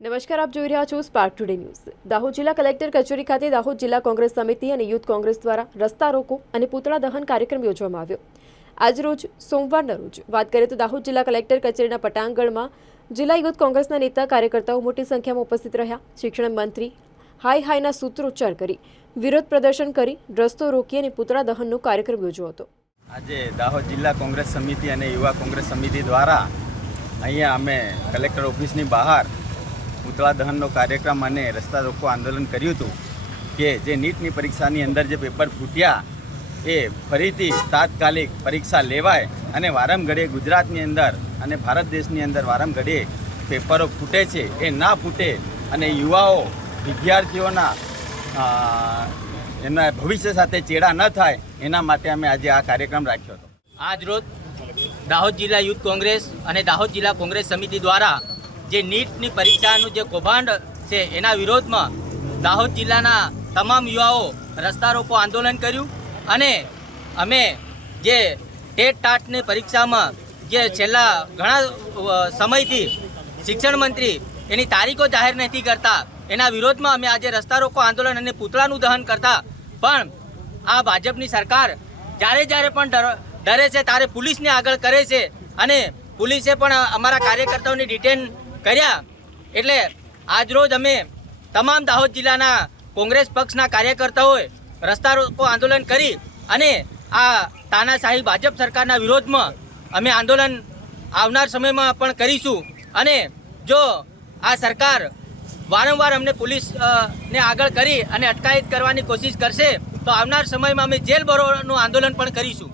નમસ્કાર, આપ જોઈ રહ્યા છો સ્પાર્ક ટુડે ન્યૂઝ દાહોદ જિલ્લા કલેક્ટર કચેરી ખાતે દાહોદ જિલ્લા કોંગ્રેસ સમિતિ અને યુથ કોંગ્રેસ દ્વારા રસ્તા રોકો અને પૂતળા દહન કાર્યક્રમ યોજવામાં આવ્યો. આજરોજ સોમવારના રોજ, વાત કરીએ તો દાહોદ જિલ્લા કલેક્ટર કચેરીના પટાંગણમાં જિલ્લા યુથ કોંગ્રેસના નેતા કાર્યકર્તાઓ મોટી સંખ્યામાં ઉપસ્થિત રહ્યા. શિક્ષણ મંત્રી હાય હાયના સૂત્રોચ્ચાર કરી, વિરોધ પ્રદર્શન કરી, રસ્તો રોકી અને પૂતળા દહનનો કાર્યક્રમ યોજ્યો હતો. આજે દાહોદ જિલ્લા કોંગ્રેસ સમિતિ અને યુવા કોંગ્રેસ સમિતિ દ્વારા અહીંયા અમે કલેક્ટર ઓફિસની બહાર પૂતળા દહનનો કાર્યક્રમ અને રસ્તા રોકો આંદોલન કર્યું હતું કે જે નીટની પરીક્ષાની અંદર જે પેપર ફૂટ્યા એ ફરીથી તાત્કાલિક પરીક્ષા લેવાય અને વારંઘડીએ ગુજરાતની અંદર અને ભારત દેશની અંદર વારંઘડીએ પેપરો ફૂટે છે એ ના ફૂટે અને યુવાઓ, વિદ્યાર્થીઓના એના ભવિષ્ય સાથે ચેડા ન થાય એના માટે અમે આજે આ કાર્યક્રમ રાખ્યો હતો. આજ રોજ દાહોદ જિલ્લા યુથ કોંગ્રેસ અને દાહોદ જિલ્લા કોંગ્રેસ સમિતિ દ્વારા જે નીટની પરીક્ષાનું જે કૌભાંડ છે, એના વિરોધમાં દાહોદ જિલ્લાના તમામ યુવાઓ રસ્તા રોકો આંદોલન કર્યું અને અમે જે ટેટ ટાટની પરીક્ષામાં જે છેલ્લા ઘણા સમયથી શિક્ષણ મંત્રી એની તારીખો જાહેર નથી કરતા, એના વિરોધમાં અમે આજે રસ્તા રોકો આંદોલન અને પૂતળાનું દહન કરતા, પણ આ ભાજપની સરકાર જ્યારે જ્યારે પણ ડર- છે, ત્યારે પોલીસને આગળ કરે છે અને પોલીસે પણ અમારા કાર્યકર્તાઓની ડિટેન કર્યા. એટલે આજરોજ અમે તમામ દાહોદ જિલ્લાના કોંગ્રેસ પક્ષના કાર્યકર્તાઓએ રસ્તા રોકો આંદોલન કરી અને આ તાનાશાહી ભાજપ સરકારના વિરોધમાં અમે આંદોલન આવનાર સમયમાં પણ કરીશું. અને જો આ સરકાર વારંવાર અમને પોલીસ ને આગળ કરી અને અટકાયત કરવાની કોશિશ કરશે, તો આવનાર સમયમાં અમે જેલ ભરોનું આંદોલન પણ કરીશું.